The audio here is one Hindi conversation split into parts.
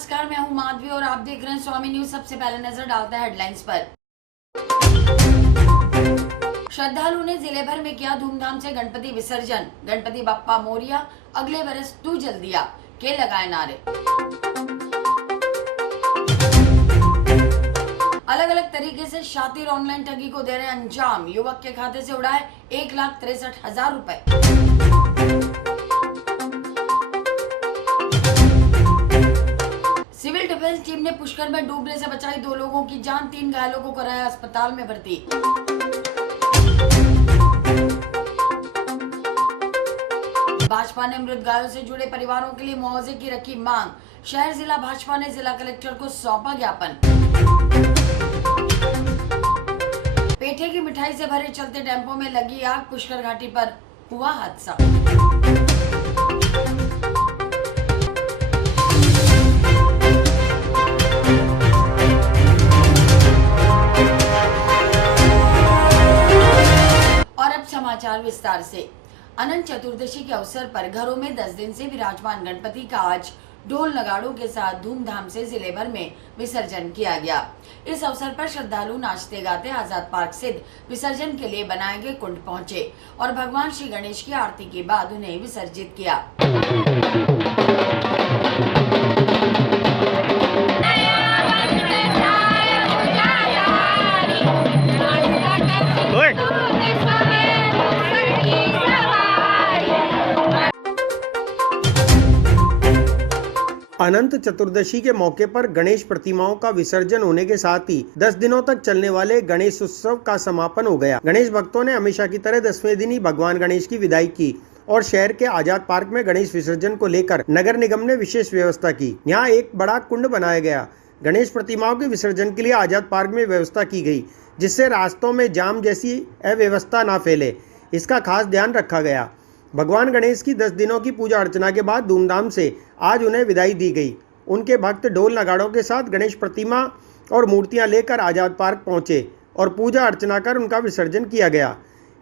नमस्कार, मैं हूं माधवी और आप देख रहे हैं स्वामी न्यूज। सबसे पहले नजर डालते हैं हेडलाइंस पर। श्रद्धालु ने जिले भर में किया धूमधाम से गणपति विसर्जन। गणपति बप्पा मोरिया, अगले बरस तू जल्दिया के लगाए नारे। अलग अलग तरीके से शातिर ऑनलाइन ठगी को दे रहे अंजाम। युवक के खाते से उड़ाए 1,63,000 रुपए। सिविल डिफेंस टीम ने पुष्कर में डूबने से बचाई 2 लोगों की जान। 3 घायलों को कराया अस्पताल में भर्ती। भाजपा ने मृत गायों से जुड़े परिवारों के लिए मुआवजे की रखी मांग। शहर जिला भाजपा ने जिला कलेक्टर को सौंपा ज्ञापन। पेठे की मिठाई से भरे चलते टेम्पो में लगी आग। पुष्कर घाटी पर हुआ हादसा। और अब समाचार विस्तार से। अनंत चतुर्दशी के अवसर पर घरों में 10 दिन से विराजमान गणपति का आज ढोल नगाड़ों के साथ धूमधाम से जिले भर में विसर्जन किया गया। इस अवसर पर श्रद्धालु नाचते गाते आजाद पार्क स्थित विसर्जन के लिए बनाए गए कुंड पहुंचे और भगवान श्री गणेश की आरती के बाद उन्हें विसर्जित किया। अनंत चतुर्दशी के मौके पर गणेश प्रतिमाओं का विसर्जन होने के साथ ही 10 दिनों तक चलने वाले गणेश उत्सव का समापन हो गया। गणेश भक्तों ने हमेशा की तरह 10वें दिन ही भगवान गणेश की विदाई की और शहर के आजाद पार्क में गणेश विसर्जन को लेकर नगर निगम ने विशेष व्यवस्था की। यहाँ एक बड़ा कुंड बनाया गया। गणेश प्रतिमाओं के विसर्जन के लिए आजाद पार्क में व्यवस्था की गई, जिससे रास्तों में जाम जैसी अव्यवस्था न फैले, इसका खास ध्यान रखा गया। भगवान गणेश की 10 दिनों की पूजा अर्चना के बाद धूमधाम से आज उन्हें विदाई दी गई। उनके भक्त ढोल नगाड़ों के साथ गणेश प्रतिमा और मूर्तियां लेकर आजाद पार्क पहुंचे और पूजा अर्चना कर उनका विसर्जन किया गया।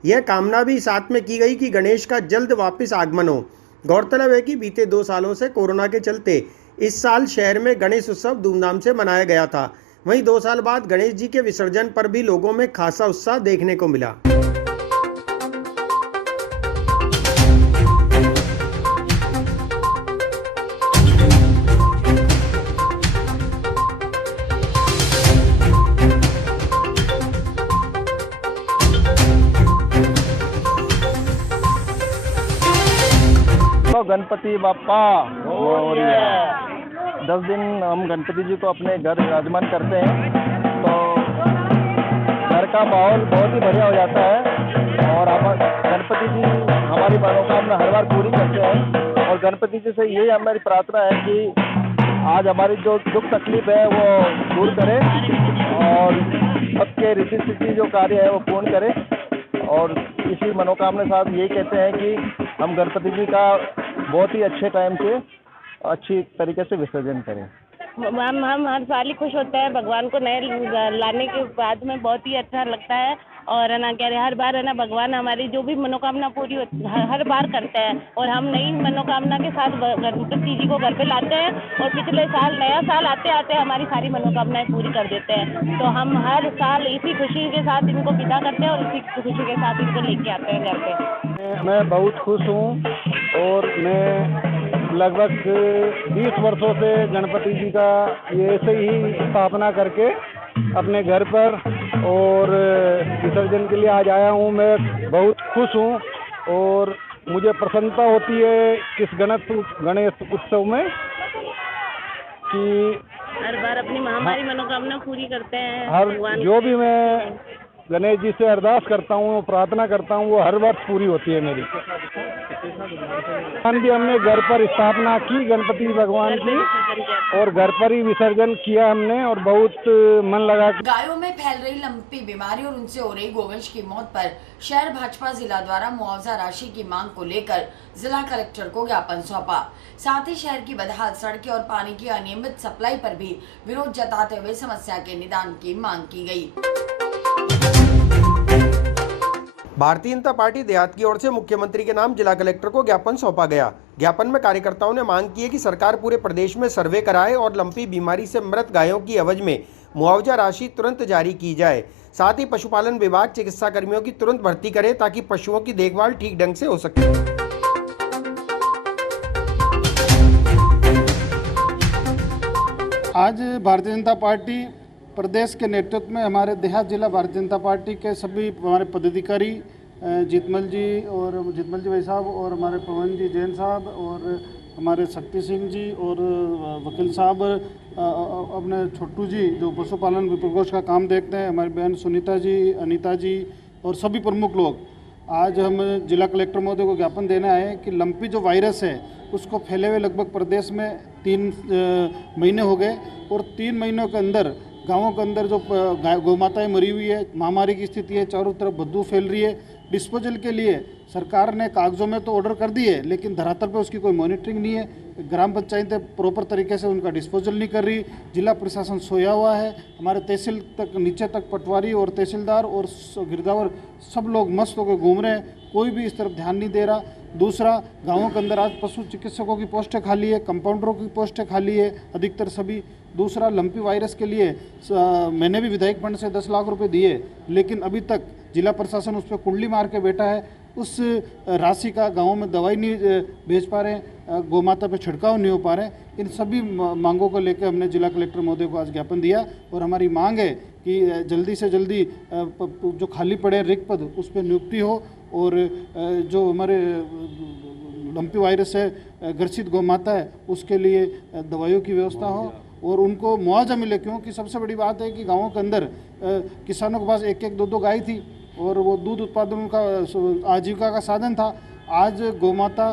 यह कामना भी साथ में की गई कि गणेश का जल्द वापस आगमन हो। गौरतलब है कि बीते 2 सालों से कोरोना के चलते इस साल शहर में गणेश उत्सव धूमधाम से मनाया गया था। वहीं 2 साल बाद गणेश जी के विसर्जन पर भी लोगों में खासा उत्साह देखने को मिला। गणपति बाप्पा मोरिया। 10 दिन हम गणपति जी को अपने घर विराजमान करते हैं, तो घर का माहौल बहुत ही बढ़िया हो जाता है और गणपति जी हमारी मनोकामना हर बार पूरी करते हैं। और गणपति जी से यही हमारी प्रार्थना है कि आज हमारी जो दुख तकलीफ है वो दूर करे और सबके रीति सिद्धि जो कार्य है वो पूर्ण करे। और इसी मनोकामना के साथ यही कहते हैं कि हम गणपति जी का बहुत ही अच्छे टाइम से अच्छी तरीके से विसर्जन करें। हम हर साल ही खुश होते हैं। भगवान को नए लाने के बाद में बहुत ही अच्छा लगता है और है ना कह रहे हर बार है ना भगवान हमारी जो भी मनोकामना पूरी हर बार करते हैं और हम नई मनोकामना के साथ गणपति जी को घर पे लाते हैं और पिछले साल नया साल आते आते हमारी सारी मनोकामनाएं पूरी कर देते हैं। तो हम हर साल इसी खुशी के साथ इनको विदा करते हैं और इसी खुशी के साथ इनको लेके आते हैं घर पे। मैं बहुत खुश हूँ और मैं लगभग 20 वर्षों से गणपति जी का ये ऐसे ही स्थापना करके अपने घर पर और विसर्जन के लिए आज आया हूँ। मैं बहुत खुश हूँ और मुझे प्रसन्नता होती है इस गणेश उत्सव में कि हर बार अपनी हमारी मनोकामना पूरी करते हैं। हर जो भी मैं गणेश जी से अरदास करता हूँ, प्रार्थना करता हूँ, वो हर वर्ष पूरी होती है मेरी। भी हमने घर पर स्थापना की गणपति भगवान की और घर पर ही विसर्जन किया हमने और बहुत मन लगा। गायों में फैल रही लंपी बीमारी और उनसे हो रही गोवंश की मौत पर शहर भाजपा जिला द्वारा मुआवजा राशि की मांग को लेकर जिला कलेक्टर को ज्ञापन सौंपा। साथ ही शहर की बदहाल सड़कें और पानी की अनियमित सप्लाई पर भी विरोध जताते हुए समस्या के निदान की मांग की गई। भारतीय जनता पार्टी देहात की ओर से मुख्यमंत्री के नाम जिला कलेक्टर को ज्ञापन सौंपा गया। ज्ञापन में कार्यकर्ताओं ने मांग की है कि सरकार पूरे प्रदेश में सर्वे कराए और लंपी बीमारी से मृत गायों की एवज में मुआवजा राशि तुरंत जारी की जाए। साथ ही पशुपालन विभाग चिकित्सा कर्मियों की तुरंत भर्ती करे ताकि पशुओं की देखभाल ठीक ढंग से हो सके। आज भारतीय जनता पार्टी प्रदेश के नेतृत्व में हमारे देहात जिला भारतीय जनता पार्टी के सभी हमारे पदाधिकारी जीतमल जी भाई साहब और हमारे पवन जी जैन साहब और हमारे शक्ति सिंह जी और वकील साहब, अपने छोटू जी जो पशुपालन प्रकोष्ठ का काम देखते हैं, हमारी बहन सुनीता जी, अनीता जी और सभी प्रमुख लोग, आज हम जिला कलेक्टर महोदय को ज्ञापन देने आए हैं कि लंपी जो वायरस है उसको फैले हुए लगभग प्रदेश में 3 महीने हो गए और 3 महीनों के अंदर गाँवों के अंदर जो गौमाताएं मरी हुई है, महामारी की स्थिति है, चारों तरफ बदबू फैल रही है। डिस्पोजल के लिए सरकार ने कागजों में तो ऑर्डर कर दिए लेकिन धरातल पे उसकी कोई मॉनिटरिंग नहीं है। ग्राम पंचायतें प्रॉपर तरीके से उनका डिस्पोजल नहीं कर रही, जिला प्रशासन सोया हुआ है। हमारे तहसील तक नीचे तक पटवारी और तहसीलदार और गिरदावर सब लोग मस्त होकर घूम रहे हैं, कोई भी इस तरफ ध्यान नहीं दे रहा। दूसरा, गाँवों के अंदर आज पशु चिकित्सकों की पोस्टें खाली है, कंपाउंडरों की पोस्टें खाली है, अधिकतर सभी। दूसरा, लंपी वायरस के लिए मैंने भी विधायक फंड से 10 लाख रुपए दिए लेकिन अभी तक जिला प्रशासन उस पर कुंडली मार के बैठा है। उस राशि का गाँव में दवाई नहीं भेज पा रहे हैं, गौमाता पे छिड़काव नहीं हो पा रहे हैं। इन सभी मांगों को लेकर हमने जिला कलेक्टर महोदय को आज ज्ञापन दिया और हमारी मांग है कि जल्दी से जल्दी जो खाली पड़े रिक्त पद उस पर नियुक्ति हो और जो हमारे लंपी वायरस से ग्रसित गौमाता है उसके लिए दवाइयों की व्यवस्था हो और उनको मुआवजा मिले, क्योंकि सबसे बड़ी बात है कि गाँवों के अंदर किसानों के पास 1-1, 2-2 गाय थी और वो दूध उत्पादन का आजीविका का साधन था। आज गौमाता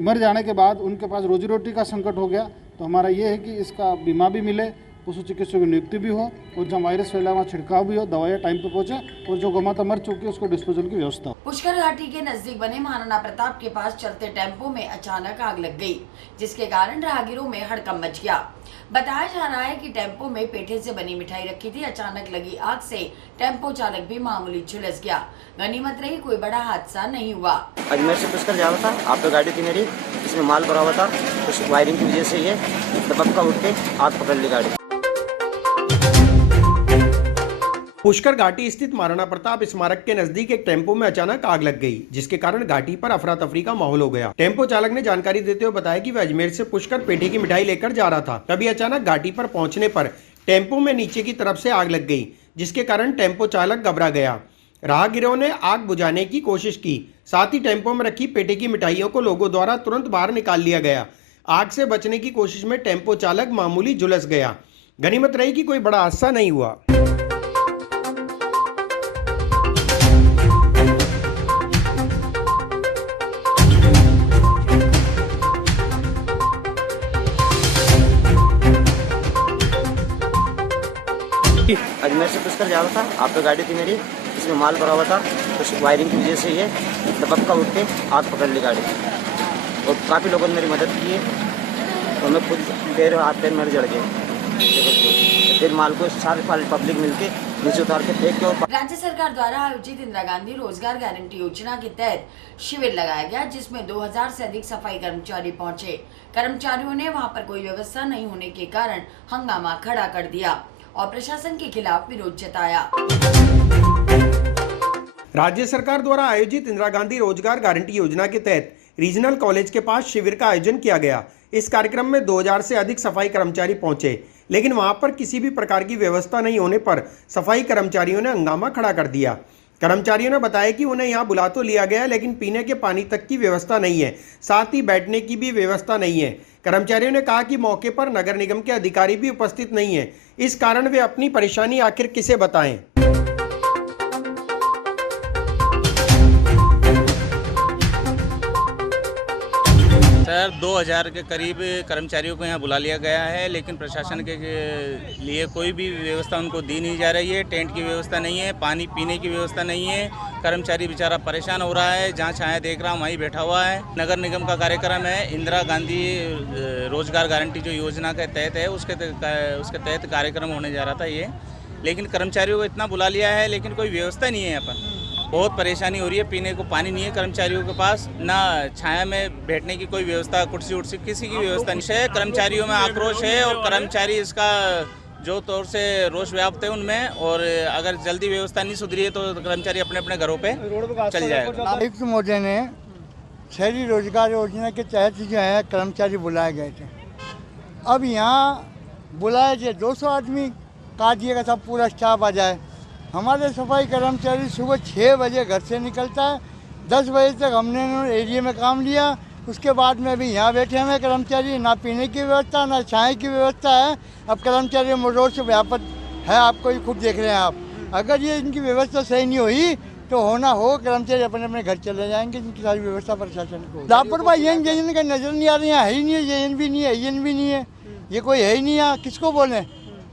मर जाने के बाद उनके पास रोजी रोटी का संकट हो गया। तो हमारा ये है कि इसका बीमा भी मिले, पशु चिकित्सक की नियुक्ति भी हो और जहाँ वायरस फैला वहाँ छिड़काव भी हो, दवाइयाँ टाइम पे पहुँचे और जो गौमाता मर चुकी है उसको डिस्पोजल की व्यवस्था हो। पुष्कर घाटी के नजदीक बने महाराणा प्रताप के पास चलते टेम्पो में अचानक आग लग गई, जिसके कारण राहगीरों में हड़कंप मच गया। बताया जा रहा है कि टेम्पो में पेठे से बनी मिठाई रखी थी। अचानक लगी आग से टेम्पो चालक भी मामूली झुलस गया। गनीमत रही कोई बड़ा हादसा नहीं हुआ। अजमेर से पुष्कर जा रहा था, ऑटो गाड़ी थी मेरी, इसमें माल भरा हुआ था, कुछ वायरिंग की वजह से ये दबका उठ के आग पकड़ ली गाड़ी। पुष्कर घाटी स्थित महाराणा प्रताप स्मारक के नजदीक एक टेम्पो में अचानक आग लग गई, जिसके कारण घाटी पर अफरा तफरी का माहौल हो गया। टेम्पो चालक ने जानकारी देते हुए बताया कि वह अजमेर से पुष्कर पेठे की मिठाई लेकर जा रहा था। तभी अचानक घाटी पर पहुंचने पर टेम्पो में नीचे की तरफ से आग लग गई, जिसके कारण टेम्पो चालक घबरा गया। राहगीरों ने आग बुझाने की कोशिश की, साथ ही टेम्पो में रखी पेठे की मिठाइयों को लोगों द्वारा तुरंत बाहर निकाल लिया गया। आग से बचने की कोशिश में टेम्पो चालक मामूली झुलस गया। गनीमत रही कि कोई बड़ा हादसा नहीं हुआ। अजमेर से पुष्कर जा रहा था, ऑटो गाड़ी थी मेरी, इसमें माल भरा हुआ था, कुछ वायरिंग की वजह से ये दबका उठ के आग पकड़ ली गाड़ी और काफ़ी लोगों ने मेरी मदद की है और मैं खुद हाथ पैर मेरे जड़ गए। फिर माल को सारे पब्लिक मिलके नीचे उतार के फेंक के। राज्य सरकार द्वारा आयोजित इंदिरा गांधी रोजगार गारंटी योजना के तहत शिविर लगाया गया, जिसमें 2000 से अधिक सफाई कर्मचारी पहुंचे। कर्मचारियों ने वहां पर कोई व्यवस्था नहीं होने के कारण हंगामा खड़ा कर दिया और प्रशासन के खिलाफ विरोध जताया। राज्य सरकार द्वारा आयोजित इंदिरा गांधी रोजगार गारंटी योजना के तहत रीजनल कॉलेज के पास शिविर का आयोजन किया गया। इस कार्यक्रम में 2000 से अधिक सफाई कर्मचारी पहुंचे, लेकिन वहां पर किसी भी प्रकार की व्यवस्था नहीं होने पर सफाई कर्मचारियों ने हंगामा खड़ा कर दिया। कर्मचारियों ने बताया कि उन्हें यहां बुला तो लिया गया, लेकिन पीने के पानी तक की व्यवस्था नहीं है, साथ ही बैठने की भी व्यवस्था नहीं है। कर्मचारियों ने कहा कि मौके पर नगर निगम के अधिकारी भी उपस्थित नहीं है, इस कारण वे अपनी परेशानी आखिर किसे बताएं। सर 2000 के करीब कर्मचारियों को यहाँ बुला लिया गया है, लेकिन प्रशासन के लिए कोई भी व्यवस्था उनको दी नहीं जा रही है। टेंट की व्यवस्था नहीं है, पानी पीने की व्यवस्था नहीं है। कर्मचारी बेचारा परेशान हो रहा है, जहाँ छाया देख रहा हूँ वहीं बैठा हुआ है। नगर निगम का कार्यक्रम है इंदिरा गांधी रोजगार गारंटी जो योजना के तहत है, उसके तहत कार्यक्रम होने जा रहा था ये, लेकिन कर्मचारियों को इतना बुला लिया है लेकिन कोई व्यवस्था नहीं है यहाँ पर। बहुत परेशानी हो रही है। पीने को पानी नहीं है कर्मचारियों के पास, ना छाया में बैठने की कोई व्यवस्था, कुर्सी उर्सी किसी की व्यवस्था नहीं है। कर्मचारियों में आक्रोश है और कर्मचारी इसका जो तौर से रोष व्याप्त है उनमें, और अगर जल्दी व्यवस्था नहीं सुधरी है तो कर्मचारी अपने अपने घरों पे चल जाएगा। आयुक्त महोदय ने शहरी रोजगार योजना के तहत जो है कर्मचारी बुलाए गए थे। अब यहाँ बुलाए थे 200 आदमी, कहा दिएगा सब पूरा स्टाफ आ जाए। हमारे सफाई कर्मचारी सुबह 6 बजे घर से निकलता है, 10 बजे तक हमने एरिया में काम लिया। उसके बाद में अभी यहाँ बैठे हुए कर्मचारी, ना पीने की व्यवस्था ना छाए की व्यवस्था है। अब कर्मचारी रोड से व्यापक है, आपको ही खुद देख रहे हैं आप। अगर ये इनकी व्यवस्था सही नहीं हुई तो होना हो कर्मचारी अपने अपने घर चले जाएंगे। इनकी सारी व्यवस्था प्रशासन को लापरवाही एन का नजर नहीं आ रही है ही नहीं है, एन भी नहीं है, एन भी नहीं है, ये कोई है ही नहीं है। किसको बोले?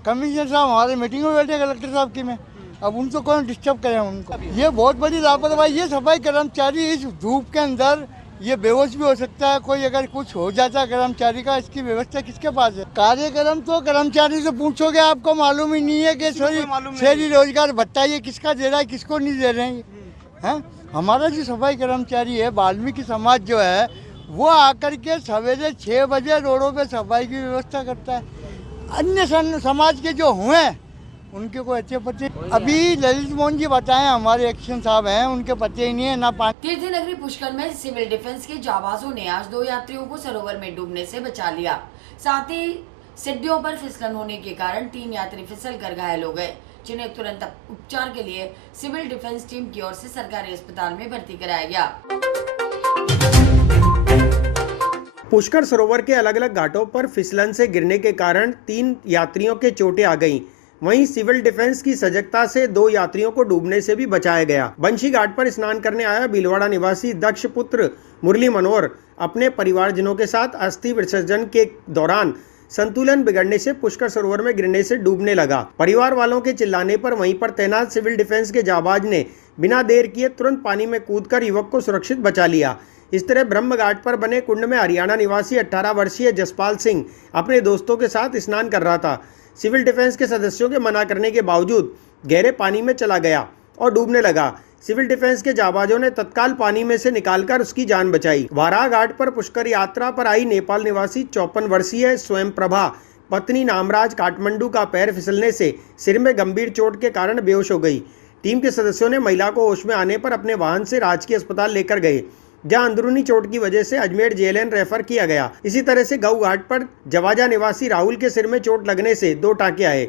कमिश्नर साहब हमारे मीटिंग में बैठे कलेक्टर साहब की में, अब उनको कौन डिस्टर्ब करे उनको? ये बहुत बड़ी लापरवाही। ये सफाई कर्मचारी इस धूप के अंदर ये बेहोश भी हो सकता है, कोई अगर कुछ हो जाता है कर्मचारी का, इसकी व्यवस्था किसके पास है? कार्यक्रम तो कर्मचारी से पूछोगे आपको मालूम ही नहीं है कि शहरी रोजगार भत्ता ये किसका दे रहा है, किसको नहीं दे रहे हैं। हमारा जो सफाई कर्मचारी है, वाल्मीकि समाज जो है, वो आकर के सवेरे 6 बजे रोडों पे सफाई की व्यवस्था करता है। अन्य समाज के जो हुए उनके को अच्छे पते, अभी ललित मोहन जी बताएं, हमारे एक्शन साहब हैं, उनके पते ही नहीं है ना पानी। तीर्थ नगरी पुष्कर में सिविल डिफेंस के जाबाजों ने आज 2 यात्रियों को सरोवर में डूबने से बचा लिया। साथ ही सीढ़ियों पर फिसलन होने के कारण 3 यात्री फिसल कर घायल हो गए, जिन्हें तुरंत उपचार के लिए सिविल डिफेंस टीम की ओर से सरकारी अस्पताल में भर्ती कराया गया। पुष्कर सरोवर के अलग अलग घाटों पर फिसलन से गिरने के कारण 3 यात्रियों के चोटें आ गईं। वहीं सिविल डिफेंस की सजगता से 2 यात्रियों को डूबने से भी बचाया गया। बंशी घाट पर स्नान करने आया भीलवाड़ा निवासी दक्ष पुत्र मुरली मनोहर अपने परिवारजनों के साथ अस्थि विसर्जन के दौरान संतुलन बिगड़ने से पुष्कर सरोवर में गिरने से डूबने लगा। परिवार वालों के चिल्लाने पर वहीं पर तैनात सिविल डिफेंस के जाबाज ने बिना देर किए तुरंत पानी में कूदकर युवक को सुरक्षित बचा लिया। इस तरह ब्रह्म घाट पर बने कुंड में हरियाणा निवासी 18 वर्षीय जसपाल सिंह अपने दोस्तों के साथ स्नान कर रहा था। सिविल डिफेंस के सदस्यों के मना करने के बावजूद गहरे पानी में चला गया और डूबने लगा। सिविल डिफेंस के जाबाजों ने तत्काल पानी में से निकालकर उसकी जान बचाई। वाराह घाट पर पुष्कर यात्रा पर आई नेपाल निवासी 54 वर्षीय स्वयं प्रभा पत्नी नामराज काठमांडू का पैर फिसलने से सिर में गंभीर चोट के कारण बेहोश हो गई। टीम के सदस्यों ने महिला को होश में आने पर अपने वाहन से राजकीय अस्पताल लेकर गए, जहां अंदरूनी चोट की वजह से अजमेर जेएलएन रेफर किया गया। इसी तरह से गऊ घाट पर जवाजा निवासी राहुल के सिर में चोट लगने से 2 टाँके आए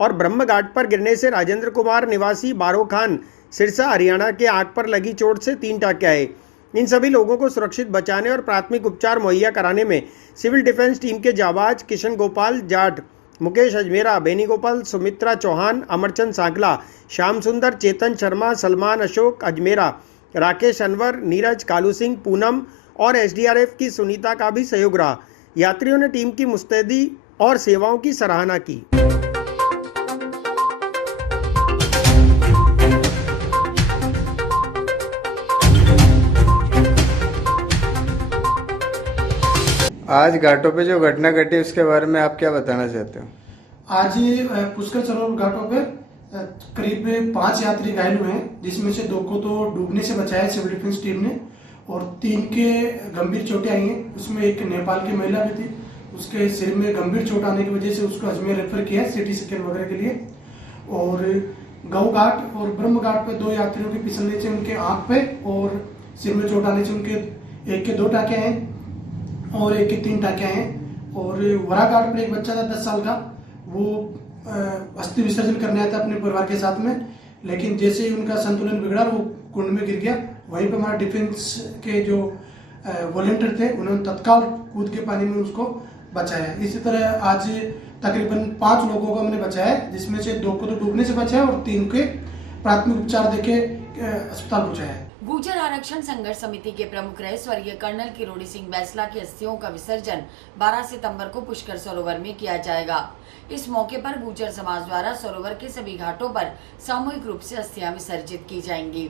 और ब्रह्म घाट पर गिरने से राजेंद्र कुमार निवासी बारो खान सिरसा हरियाणा के आंख पर लगी चोट से 3 टाँके आए। इन सभी लोगों को सुरक्षित बचाने और प्राथमिक उपचार मुहैया कराने में सिविल डिफेंस टीम के जाबाज किशन गोपाल जाट, मुकेश अजमेरा, बेनी गोपाल, सुमित्रा चौहान, अमरचंद सांकला, श्याम सुंदर, चेतन शर्मा, सलमान अशोक अजमेरा, राकेश अनवर, नीरज, कालू सिंह, पूनम और एसडीआरएफ की सुनीता का भी सहयोग रहा। यात्रियों ने टीम की मुस्तैदी और सेवाओं की सराहना की। आज घाटों पे जो घटना घटी उसके बारे में आप क्या बताना चाहते हो? आज पुष्कर सरोवर घाटों पे करीब 5 यात्री घायल हुए हैं, जिसमें से 2 को तो डूबने से बचाया सिविल डिफेंस टीम ने और 3 के गंभीर चोटें आई हैं। उसमें एक नेपाल की महिला भी थी, उसके सिर में गंभीर चोट आने की वजह से उसको अजमेर रेफर किया सिटी स्कैन वगैरह के लिए। और गऊ घाट और ब्रह्म घाट पे 2 यात्रियों के फिसलने से उनके आंख पे और सिर में चोट आने से उनके एक के 2 टाँके हैं और एक के 3 टाँके हैं। और वराह घाट पर एक बच्चा था 10 साल का, वो अस्थि विसर्जन करने आया था अपने परिवार के साथ में, लेकिन जैसे ही उनका संतुलन बिगड़ा वो कुंड में गिर गया। वहीं पर हमारे डिफेंस के जो वॉलंटियर थे उन्होंने तत्काल कूद के पानी में उसको बचाया। इसी तरह आज तकरीबन 5 लोगों को हमने बचाया, जिसमें से 2 को तो डूबने से बचाया और 3 के प्राथमिक उपचार देके अस्पताल पहुंचाया। गुर्जर आरक्षण संघर्ष समिति के प्रमुख रहे स्वर्गीय कर्नल किरोड़ी सिंह बैसला की अस्थियों का विसर्जन 12 सितंबर को पुष्कर सरोवर में किया जाएगा। इस मौके पर गुर्जर समाज द्वारा सरोवर के सभी घाटों पर सामूहिक रूप से अस्थियां विसर्जित की जाएंगी।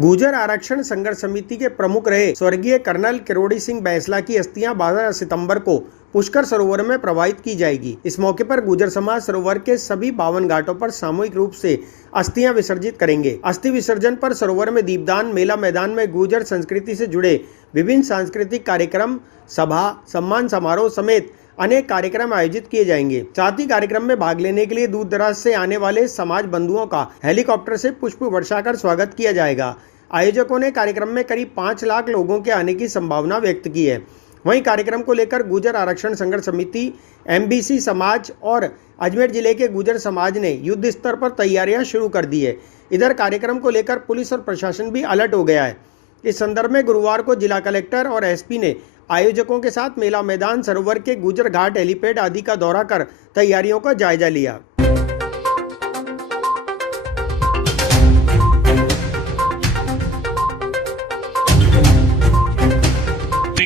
गुर्जर आरक्षण संघर्ष समिति के प्रमुख रहे स्वर्गीय कर्नल किरोड़ी सिंह बैसला की अस्थियां 12 सितंबर को पुष्कर सरोवर में प्रवाहित की जाएगी। इस मौके पर गुर्जर समाज सरोवर के सभी 52 घाटों पर सामूहिक रूप से अस्थियां विसर्जित करेंगे। अस्थि विसर्जन पर सरोवर में दीपदान, मेला मैदान में गुर्जर संस्कृति से जुड़े विभिन्न सांस्कृतिक कार्यक्रम, सभा, सम्मान समारोह समेत अनेक कार्यक्रम आयोजित किए जाएंगे। साथ ही कार्यक्रम में भाग लेने के लिए दूर दराज से आने वाले समाज बंधुओं का हेलीकॉप्टर से पुष्प वर्षा कर स्वागत किया जाएगा। आयोजकों ने कार्यक्रम में करीब 5 लाख लोगों के आने की संभावना व्यक्त की है। वहीं कार्यक्रम को लेकर गुर्जर आरक्षण संघर्ष समिति, MBC समाज और अजमेर जिले के गुर्जर समाज ने युद्ध स्तर पर तैयारियां शुरू कर दी है। इधर कार्यक्रम को लेकर पुलिस और प्रशासन भी अलर्ट हो गया है। इस संदर्भ में गुरुवार को जिला कलेक्टर और SP ने आयोजकों के साथ मेला मैदान, सरोवर के गुर्जर घाट, हेलीपैड आदि का दौरा कर तैयारियों का जायजा लिया।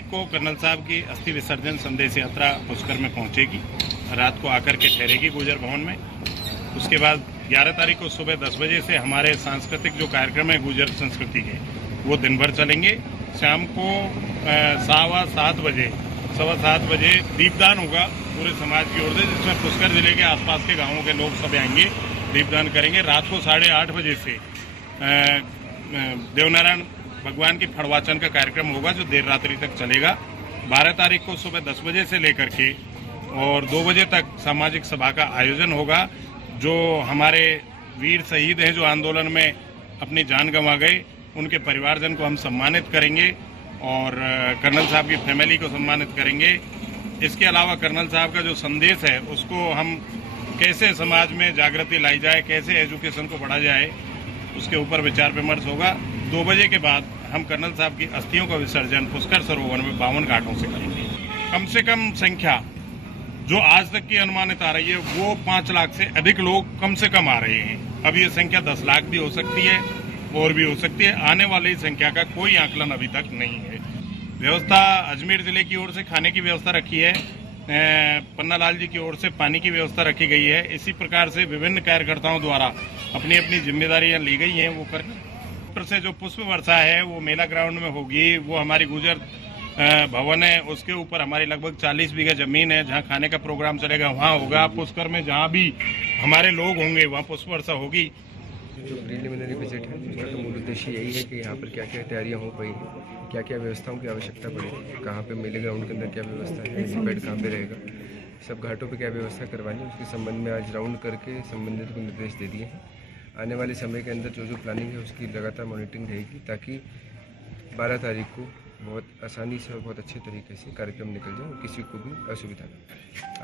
को कर्नल साहब की अस्थि विसर्जन संदेश यात्रा पुष्कर में पहुंचेगी। रात को आकर के ठहरेगी गुर्जर भवन में। उसके बाद 11 तारीख को सुबह 10 बजे से हमारे सांस्कृतिक जो कार्यक्रम है गुर्जर संस्कृति के, वो दिन भर चलेंगे। शाम को 7:15 बजे दीपदान होगा पूरे समाज की ओर से, जिसमें पुष्कर जिले के आसपास के गांवों के लोग सब आएंगे, दीपदान करेंगे। रात को 8:30 बजे से देवनारायण भगवान की फड़वाचन का कार्यक्रम होगा जो देर रात्रि तक चलेगा। 12 तारीख को सुबह 10 बजे से लेकर के और 2 बजे तक सामाजिक सभा का आयोजन होगा। जो हमारे वीर शहीद हैं जो आंदोलन में अपनी जान गंवा गए, उनके परिवारजन को हम सम्मानित करेंगे और कर्नल साहब की फैमिली को सम्मानित करेंगे। इसके अलावा कर्नल साहब का जो संदेश है उसको हम कैसे समाज में जागृति लाई जाए, कैसे एजुकेशन को बढ़ा जाए, उसके ऊपर विचार विमर्श होगा। 2 बजे के बाद हम कर्नल साहब की अस्थियों का विसर्जन पुष्कर सरोवर में 52 घाटों से करेंगे। कम से कम संख्या जो आज तक की अनुमानित आ रही है वो 5 लाख से अधिक लोग कम से कम आ रहे हैं। अब ये संख्या 10 लाख भी हो सकती है और भी हो सकती है। आने वाली संख्या का कोई आकलन अभी तक नहीं है। व्यवस्था अजमेर जिले की ओर से खाने की व्यवस्था रखी है, पन्नालाल जी की ओर से पानी की व्यवस्था रखी गई है। इसी प्रकार से विभिन्न कार्यकर्ताओं द्वारा अपनी अपनी जिम्मेदारियां ली गई हैं। वो कर से जो पुष्प वर्षा है वो मेला ग्राउंड में होगी। वो हमारी गुर्जर भवन है, उसके ऊपर हमारी लगभग 40 बीघा जमीन है जहाँ खाने का प्रोग्राम चलेगा, वहाँ होगा। पुष्कर में जहाँ भी हमारे लोग होंगे वहाँ पुष्प वर्षा होगी। जो प्रीलिमिनरी विजिट है उसका तो मूल उद्देश्य यही है कि यहाँ पर क्या क्या तैयारियाँ हो पाई हैं, क्या क्या व्यवस्थाओं की आवश्यकता पड़ेगी, कहाँ पे मेले ग्राउंड के अंदर क्या व्यवस्था है, हेलीपैड कहाँ पे रहेगा, सब घाटों पे क्या व्यवस्था करवानी है, उसके संबंध में आज राउंड करके संबंधित को निर्देश दे दिए हैं। आने वाले समय के अंदर जो प्लानिंग है उसकी लगातार मॉनिटरिंग रहेगी ताकि 12 तारीख को बहुत आसानी से और बहुत अच्छे तरीके से कार्यक्रम निकल जाए और किसी को भी असुविधा न।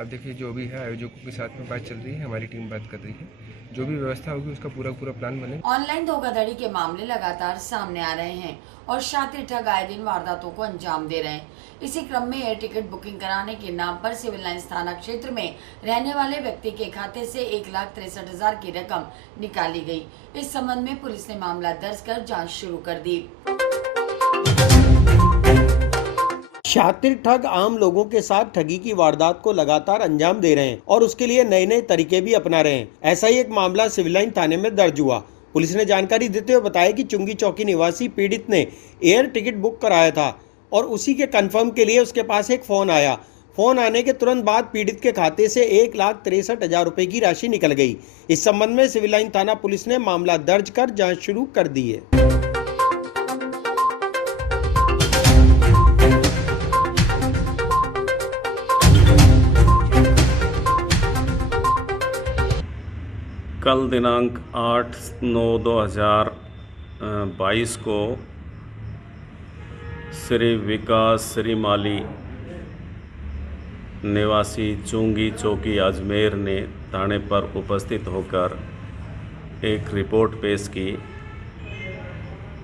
अब देखिए जो भी है आयोजकों के साथ में बात चल रही है, हमारी टीम बात कर रही है, जो भी व्यवस्था होगी उसका पूरा प्लान बने। ऑनलाइन धोखाधड़ी के मामले लगातार सामने आ रहे हैं और शातिर ठग आए दिन वारदातों को अंजाम दे रहे हैं। इसी क्रम में एयर टिकट बुकिंग कराने के नाम पर सिविल लाइंस थाना क्षेत्र में रहने वाले व्यक्ति के खाते से 1,63,000 की रकम निकाली गई। इस संबंध में पुलिस ने मामला दर्ज कर जांच शुरू कर दी। शातिर ठग आम लोगों के साथ ठगी की वारदात को लगातार अंजाम दे रहे हैं और उसके लिए नए नए तरीके भी अपना रहे हैं। ऐसा ही एक मामला सिविल लाइन थाने में दर्ज हुआ। पुलिस ने जानकारी देते हुए बताया कि चुंगी चौकी निवासी पीड़ित ने एयर टिकट बुक कराया था और उसी के कंफर्म के लिए उसके पास एक फोन आया। फोन आने के तुरंत बाद पीड़ित के खाते से 1,63,000 रुपए की राशि निकल गई। इस संबंध में सिविल लाइन थाना पुलिस ने मामला दर्ज कर जाँच शुरू कर दी है। कल दिनांक 8/9/2022 को श्री विकास श्रीमाली निवासी चुंगी चौकी अजमेर ने थाने पर उपस्थित होकर एक रिपोर्ट पेश की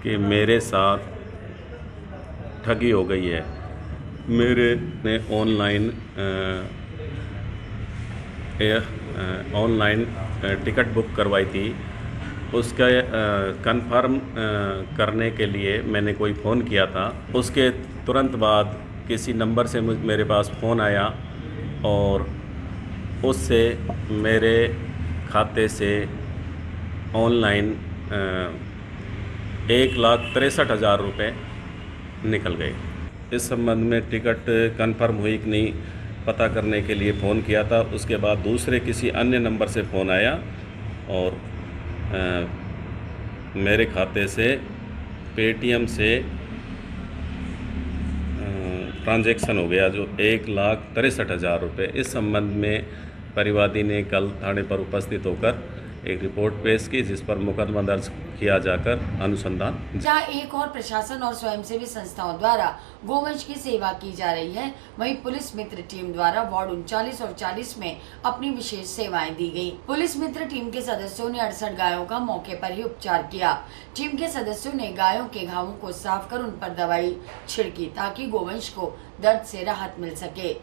कि मेरे साथ ठगी हो गई है। मेरे ने ऑनलाइन टिकट बुक करवाई थी। उसका कंफर्म करने के लिए मैंने कोई फ़ोन किया था। उसके तुरंत बाद किसी नंबर से मेरे पास फ़ोन आया और उससे मेरे खाते से ऑनलाइन 1,63,000 रुपये निकल गए। इस संबंध में टिकट कंफर्म हुई कि नहीं पता करने के लिए फ़ोन किया था। उसके बाद दूसरे किसी अन्य नंबर से फ़ोन आया और मेरे खाते से पेटीएम से ट्रांजैक्शन हो गया जो 1,63,000 रुपये। इस संबंध में परिवादी ने कल थाने पर उपस्थित होकर एक रिपोर्ट पेश की, जिस पर मुकदमा दर्ज किया जाकर अनुसंधान। जहाँ एक और प्रशासन और स्वयंसेवी संस्थाओं द्वारा गोवंश की सेवा की जा रही है, वहीं पुलिस मित्र टीम द्वारा वार्ड 39 और 40 में अपनी विशेष सेवाएं दी गई। पुलिस मित्र टीम के सदस्यों ने 68 गायों का मौके पर ही उपचार किया। टीम के सदस्यों ने गायों के घावों को साफ कर उन पर दवाई छिड़की ताकि गोवंश को दर्द से राहत मिल सके।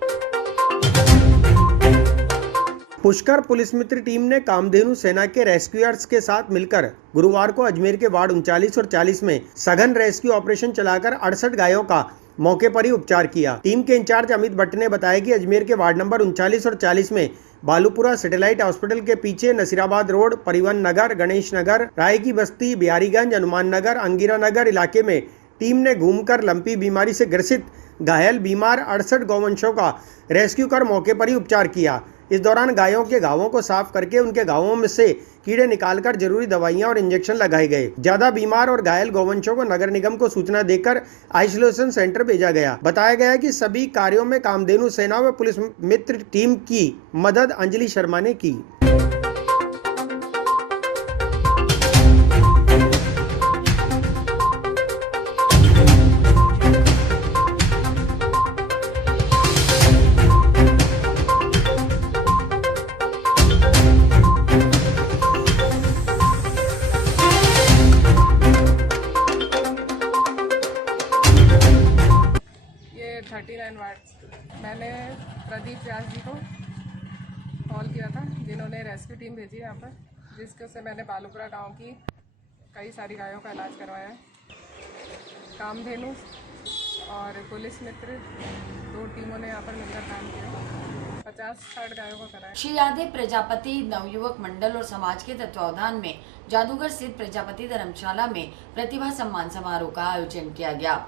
पुष्कर पुलिस मित्र टीम ने कामधेनु सेना के रेस्क्यूअर्स के साथ मिलकर गुरुवार को अजमेर के वार्ड 39 और 40 में सघन रेस्क्यू ऑपरेशन चलाकर 68 गायों का मौके पर ही उपचार किया। टीम के इंचार्ज अमित भट्ट ने बताया कि अजमेर के वार्ड नंबर 39 और 40 में बालूपुरा सैटेलाइट हॉस्पिटल के पीछे नसीराबाद रोड, परिवहन नगर, गणेश नगर, राय की बस्ती, बिहारीगंज, हनुमान नगर, अंगिरा नगर इलाके में टीम ने घूमकर लंपी बीमारी से ग्रसित घायल बीमार 68 गौवंशों का रेस्क्यू कर मौके पर ही उपचार किया। इस दौरान गायों के घावों को साफ करके उनके घावों में से कीड़े निकालकर जरूरी दवाइयां और इंजेक्शन लगाए गए। ज्यादा बीमार और घायल गौवंशों को नगर निगम को सूचना देकर आइसोलेशन सेंटर भेजा गया। बताया गया कि सभी कार्यों में कामधेनु सेना व पुलिस मित्र टीम की मदद अंजलि शर्मा ने की। मैंने प्रदीप व्यास जी को कॉल किया था, जिन्होंने रेस्क्यू टीम भेजी है यहाँ पर, जिसके से मैंने बालूपुरा गांव की कई सारी गायों का इलाज करवाया है। कामधेनु और पुलिस मित्र 2 टीमों ने यहाँ पर मिलकर काम किया। 50-60 गायों का कराया। श्री यादव प्रजापति नवयुवक मंडल और समाज के तत्वावधान में जादूगर स्थित प्रजापति धर्मशाला में प्रतिभा सम्मान समारोह का आयोजन किया गया।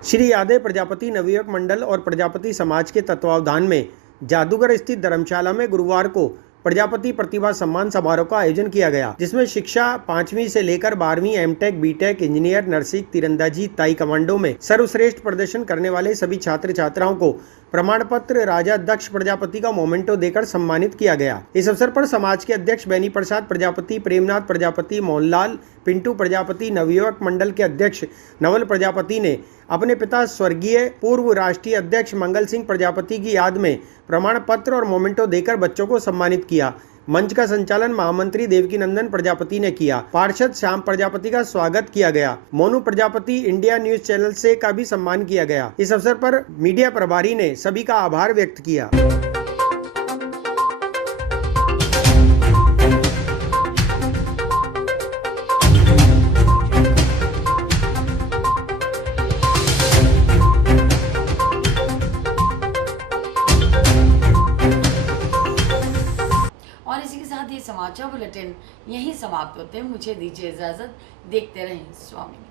श्री यादव प्रजापति नवयुवक मंडल और प्रजापति समाज के तत्वावधान में जादूगर स्थित धर्मशाला में गुरुवार को प्रजापति प्रतिभा सम्मान समारोह का आयोजन किया गया, जिसमें शिक्षा 5वीं से लेकर 12वीं, एमटेक, बीटेक, इंजीनियर, नर्सिंग, तीरंदाजी, ताई कमांडो में सर्वश्रेष्ठ प्रदर्शन करने वाले सभी छात्र छात्राओं को प्रमाण पत्र, राजा दक्ष प्रजापति का मोमेंटो देकर सम्मानित किया गया। इस अवसर पर समाज के अध्यक्ष बेनी प्रसाद प्रजापति, प्रेमनाथ प्रजापति, मोहनलाल, पिंटू प्रजापति, नवयुवक मंडल के अध्यक्ष नवल प्रजापति ने अपने पिता स्वर्गीय पूर्व राष्ट्रीय अध्यक्ष मंगल सिंह प्रजापति की याद में प्रमाण पत्र और मोमेंटो देकर बच्चों को सम्मानित किया। मंच का संचालन महामंत्री देवकी नंदन प्रजापति ने किया। पार्षद श्याम प्रजापति का स्वागत किया गया। Monu Prajapati India news channel से का भी सम्मान किया गया। इस अवसर पर मीडिया प्रभारी ने सभी का आभार व्यक्त किया। और इसी के साथ ये समाचार बुलेटिन यहीं समाप्त होते हैं। मुझे दीजिए इजाजत। देखते रहें स्वामी।